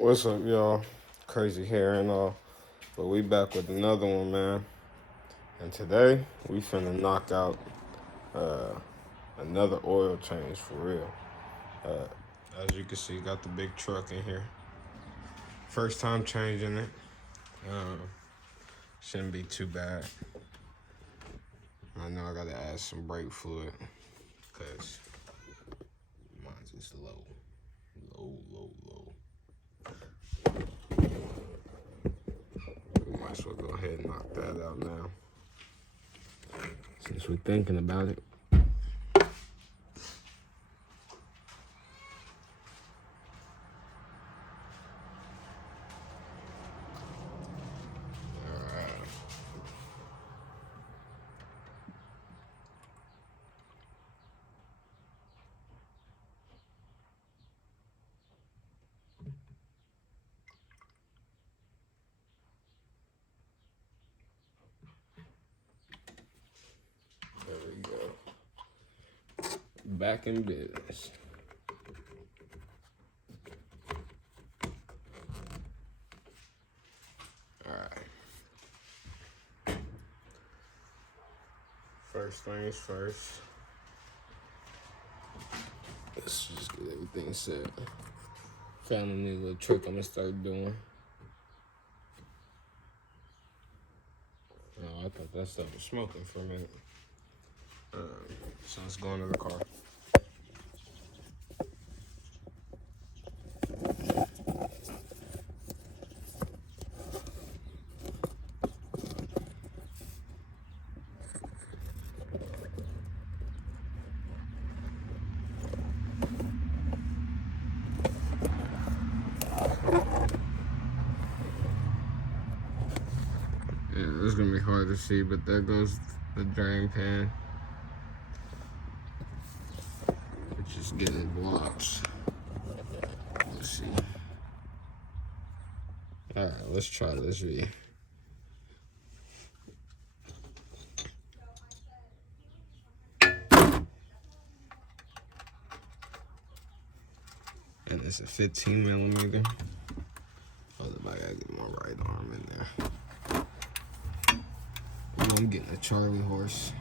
What's up, y'all? Crazy hair and all. But we back with another one, man. And today, we finna knock out uh, another oil change for real. As you can see, got the big truck in here. First time changing it. Uh, shouldn't be too bad. I know I gotta add some brake fluid. Because mine's just low. Low. We might as well go ahead and knock that out now. Since we're thinking about it. There we go. Back in business. Alright. First things first. Let's just get everything set. Found a new little trick I'm gonna start doing. Oh, I thought that stuff was smoking for a minute. So let's go into the car. Yeah, this is gonna be hard to see, but there goes the drain pan. It's just getting blocks. Let's see. Alright, let's try this V. And it's a 15 millimeter. Hold up, I gotta get my right arm in there. Oh, I'm getting a Charlie horse.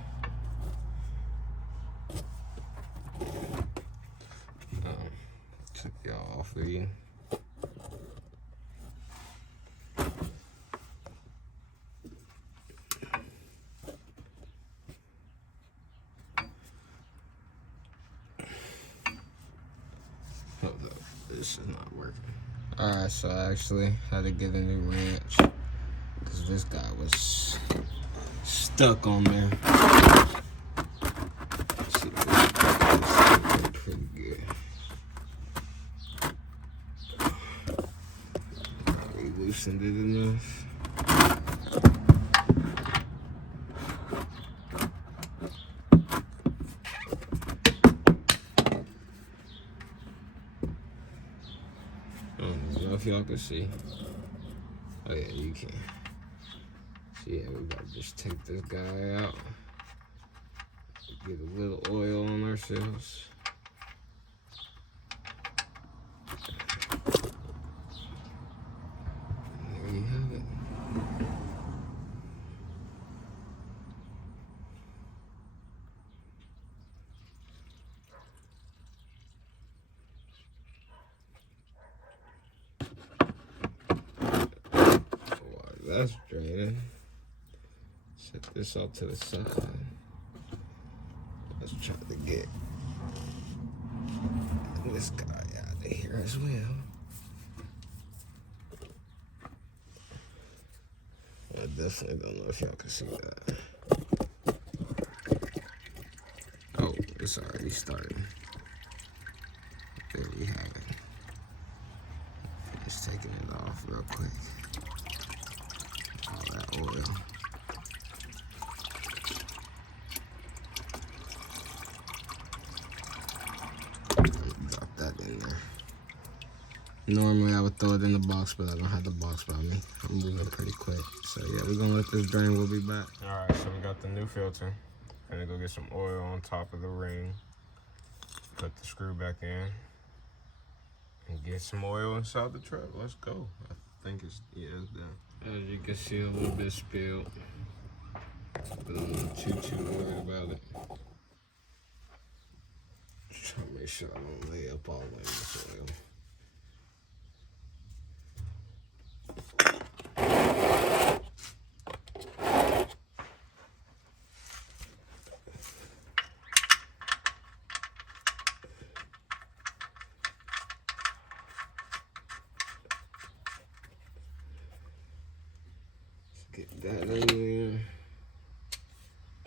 Took y'all off of you. Hold up, this is not working. Alright, so I actually had to get a new wrench because this guy was stuck on there. Let's see if this is pretty good. We loosened it enough. I don't know if y'all can see. Oh yeah, you can. So yeah, we gotta just take this guy out. Get a little oil on ourselves. And there you have it. That's draining. Set this off to the side. Let's try to get this guy out of here as well. I definitely don't know if y'all can see that. Oh, it's already starting. There we have it. Just taking it off real quick. All that oil. Drop that in there. Normally I would throw it in the box, but I don't have the box by me. I'm moving pretty quick. So yeah, we're gonna let this drain, we'll be back. Alright, so we got the new filter. Gonna go get some oil on top of the ring. Put the screw back in. And get some oil inside the truck. Let's go. I think it's done. As you can see, a little bit spilled, but I'm not too worried about it. Just trying to make sure I don't lay up all the way in this oil. Get that in.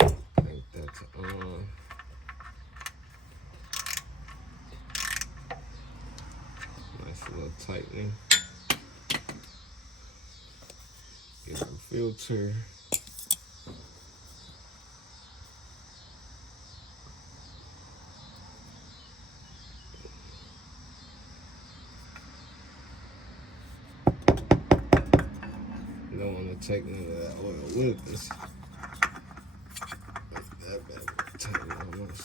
I think that's on. Nice little tightening. Get our filter. Don't want to take none of that oil with us. That bad tighten on us.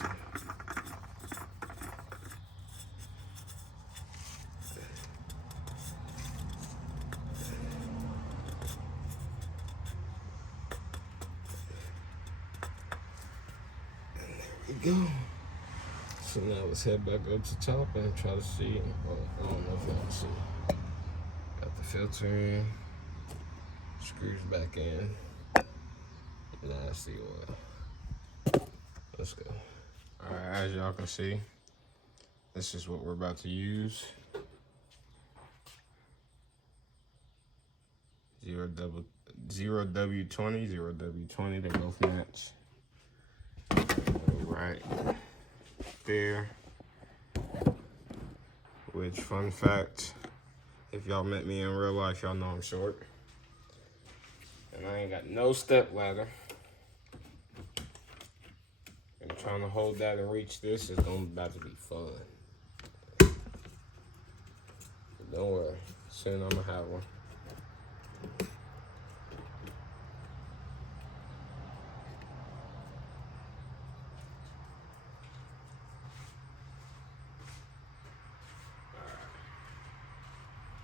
And there we go. So now let's head back up to top and try to see. Well, I don't know if y'all can see. Got the filter in. Screws back in. Now that's the oil. Let's go. Alright, as y'all can see, this is what we're about to use. 0W20, 0W20, they both match. Right there. Which, fun fact, if y'all met me in real life, y'all know I'm short. And I ain't got no step ladder. And trying to hold that and reach this is about to be fun. But don't worry, soon I'm gonna have one.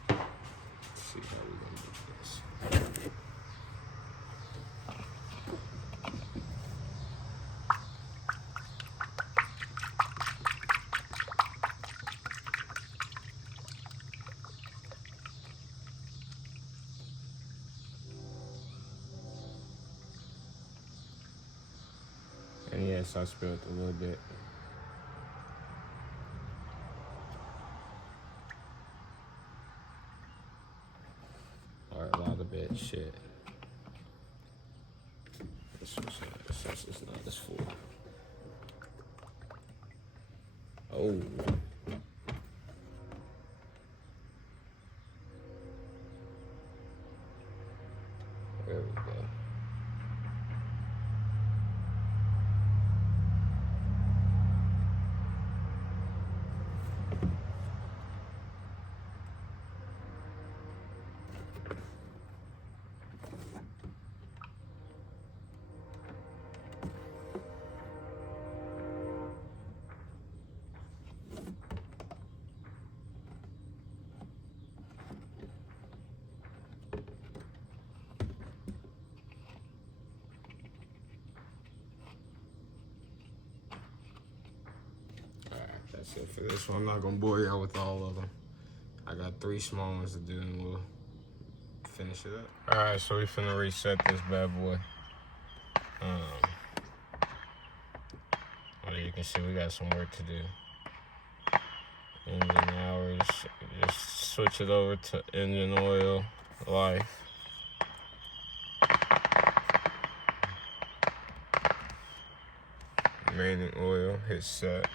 Let's see how we're gonna do this. And yes, I spilled a little bit. Or a lot of bit, shit. This was since it's not as full. Oh. There we go. That's it for this one. I'm not gonna bore y'all with all of them. I got 3 small ones to do and we'll finish it up. All right, so we finna reset this bad boy. Well, you can see we got some work to do. Engine hours, just switch it over to engine oil, life. Main oil, hit set.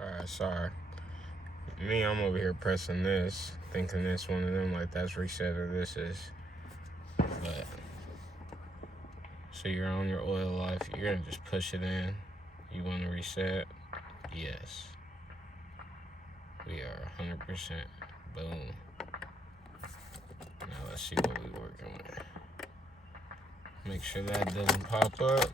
Alright, sorry. Me, I'm over here pressing this, thinking this one of them, like that's reset or this is. But, so you're on your oil life, you're gonna just push it in. You wanna reset? Yes. We are 100%. Boom. Now let's see what we're working with. Make sure that doesn't pop up.